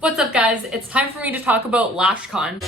What's up, guys? It's time for me to talk about LashCon.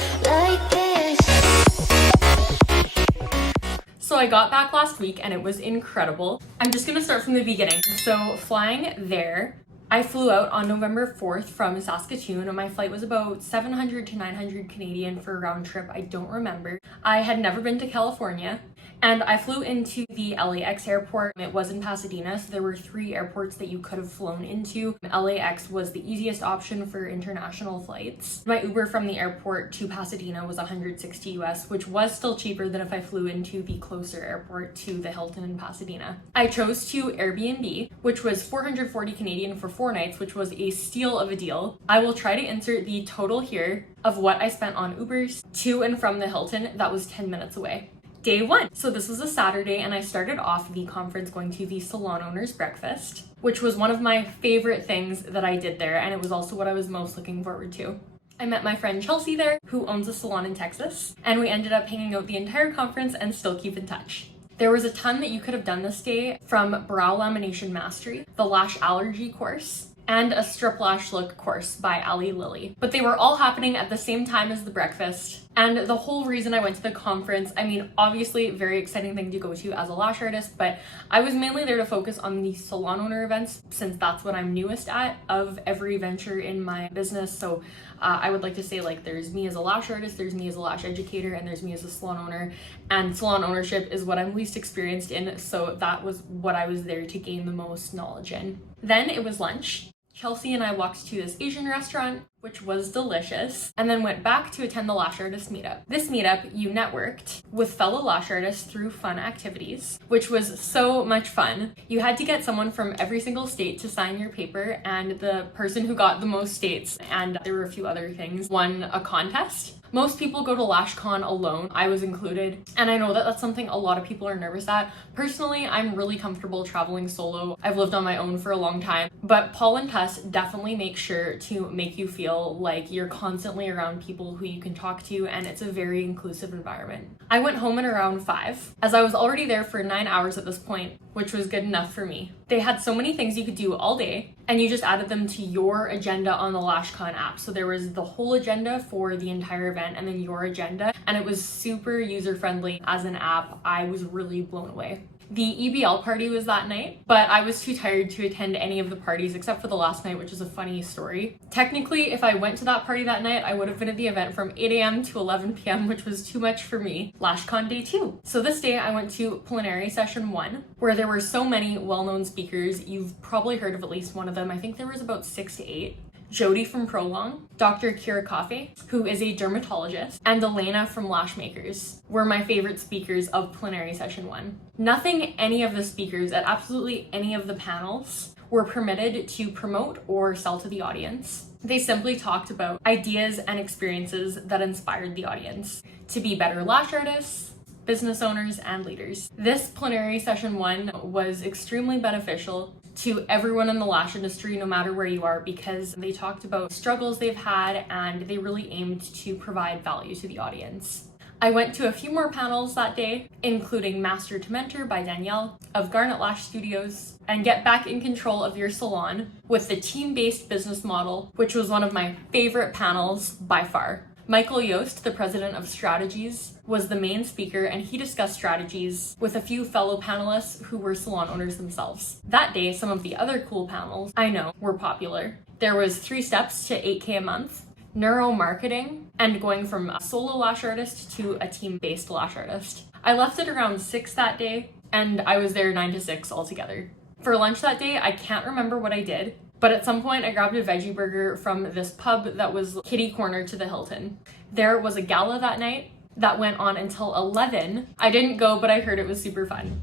So I got back last week and it was incredible. I'm just gonna start from the beginning. So flying there, I flew out on November 4th from Saskatoon and my flight was about 700 to 900 Canadian for a round trip. I don't remember. I had never been to California and I flew into the LAX airport. It was in Pasadena, so there were 3 airports that you could have flown into. LAX was the easiest option for international flights. My Uber from the airport to Pasadena was $160 US, which was still cheaper than if I flew into the closer airport to the Hilton in Pasadena. I chose to Airbnb, which was 440 Canadian for 4 nights, which was a steal of a deal. I will try to insert the total here of what I spent on Ubers to and from the Hilton that was 10 minutes away. Day 1. So this was a Saturday and I started off the conference going to the salon owners breakfast, which was one of my favorite things that I did there, and it was also what I was most looking forward to. I met my friend Chelsea there, who owns a salon in Texas, and we ended up hanging out the entire conference and still keep in touch. There was a ton that you could have done this day, from brow lamination mastery, the lash allergy course, and a strip lash look course by Ali Lilly. But they were all happening at the same time as the breakfast. And the whole reason I went to the conference, I mean, obviously very exciting thing to go to as a lash artist, but I was mainly there to focus on the salon owner events since that's what I'm newest at of every venture in my business. So I would like to say, like, there's me as a lash artist, there's me as a lash educator, and there's me as a salon owner. And salon ownership is what I'm least experienced in, so that was what I was there to gain the most knowledge in. Then it was lunch. Chelsea and I walked to this Asian restaurant, which was delicious, and then went back to attend the Lash Artist Meetup. This meetup, you networked with fellow lash artists through fun activities, which was so much fun. You had to get someone from every single state to sign your paper, and the person who got the most states, and there were a few other things, won a contest. Most people go to LashCon alone, I was included, and I know that that's something a lot of people are nervous at. Personally, I'm really comfortable traveling solo. I've lived on my own for a long time, but Paul and Tess definitely make sure to make you feel like you're constantly around people who you can talk to, and it's a very inclusive environment. I went home at around 5, as I was already there for 9 hours at this point, which was good enough for me. They had so many things you could do all day, and you just added them to your agenda on the LashCon app. So there was the whole agenda for the entire event and then your agenda, and it was super user-friendly as an app. I was really blown away. The EBL party was that night, but I was too tired to attend any of the parties except for the last night, which is a funny story. Technically, if I went to that party that night, I would have been at the event from 8 a.m. to 11 p.m., which was too much for me. LashCon day 2. So this day I went to Plenary Session 1, where there were so many well-known speakers. You've probably heard of at least one of them. I think there was about 6 to 8. Jody from Prolong, Dr. Kira Coffey, who is a dermatologist, and Elena from Lash Makers were my favorite speakers of Plenary Session 1. Nothing any of the speakers at absolutely any of the panels were permitted to promote or sell to the audience. They simply talked about ideas and experiences that inspired the audience to be better lash artists, business owners, and leaders. This Plenary Session 1 was extremely beneficial to everyone in the lash industry, no matter where you are, because they talked about struggles they've had and they really aimed to provide value to the audience. I went to a few more panels that day, including Master to Mentor by Danielle of Garnet Lash Studios, and Get Back in Control of Your Salon with the team-based business model, which was one of my favorite panels by far. Michael Yost, the president of Strategies, was the main speaker, and he discussed strategies with a few fellow panelists who were salon owners themselves. That day, some of the other cool panels I know were popular. There was 3 steps to 8K a month, neuromarketing, and going from a solo lash artist to a team-based lash artist. I left at around 6 that day, and I was there 9 to 6 altogether. For lunch that day, I can't remember what I did, but at some point I grabbed a veggie burger from this pub that was kitty corner to the Hilton. There was a gala that night that went on until 11. I didn't go, but I heard it was super fun.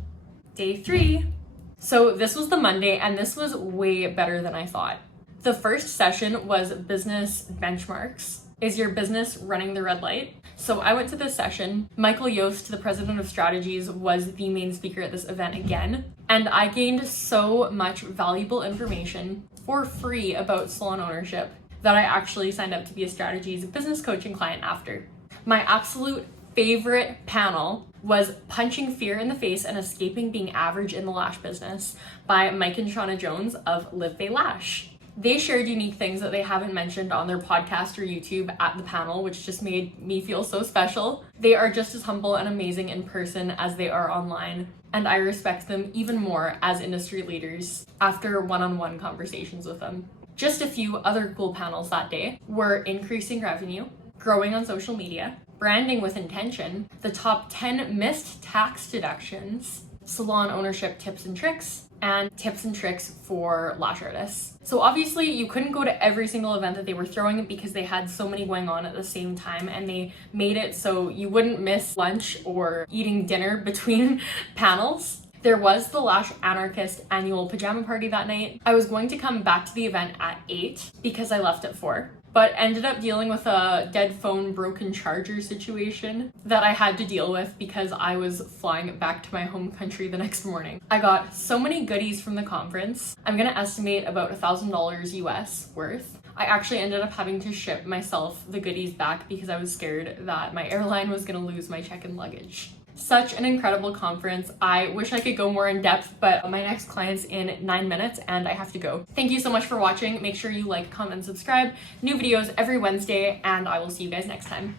Day 3. So this was the Monday, and this was way better than I thought. The first session was business benchmarks. Is your business running the red light? So I went to this session. Michael Yost, the president of Strategies, was the main speaker at this event again. And I gained so much valuable information for free about salon ownership that I actually signed up to be a Strategies business coaching client after. My absolute favorite panel was Punching Fear in the Face and Escaping Being Average in the Lash Business by Mike and Shauna Jones of Live Bay Lash. They shared unique things that they haven't mentioned on their podcast or YouTube at the panel, which just made me feel so special. They are just as humble and amazing in person as they are online, and I respect them even more as industry leaders after one-on-one conversations with them. Just a few other cool panels that day were increasing revenue, growing on social media, branding with intention, the top 10 missed tax deductions, salon ownership tips and tricks, and tips and tricks for lash artists. So obviously you couldn't go to every single event that they were throwing because they had so many going on at the same time, and they made it so you wouldn't miss lunch or eating dinner between panels. There was the Lash Anarchist annual pajama party that night. I was going to come back to the event at 8 because I left at 4. But ended up dealing with a dead phone broken charger situation that I had to deal with because I was flying back to my home country the next morning. I got so many goodies from the conference. I'm gonna estimate about $1,000 US worth. I actually ended up having to ship myself the goodies back because I was scared that my airline was gonna lose my check-in luggage. Such an incredible conference. I wish I could go more in depth, but my next client's in 9 minutes and I have to go. Thank you so much for watching. Make sure you like, comment, subscribe. New videos every Wednesday, and I will see you guys next time.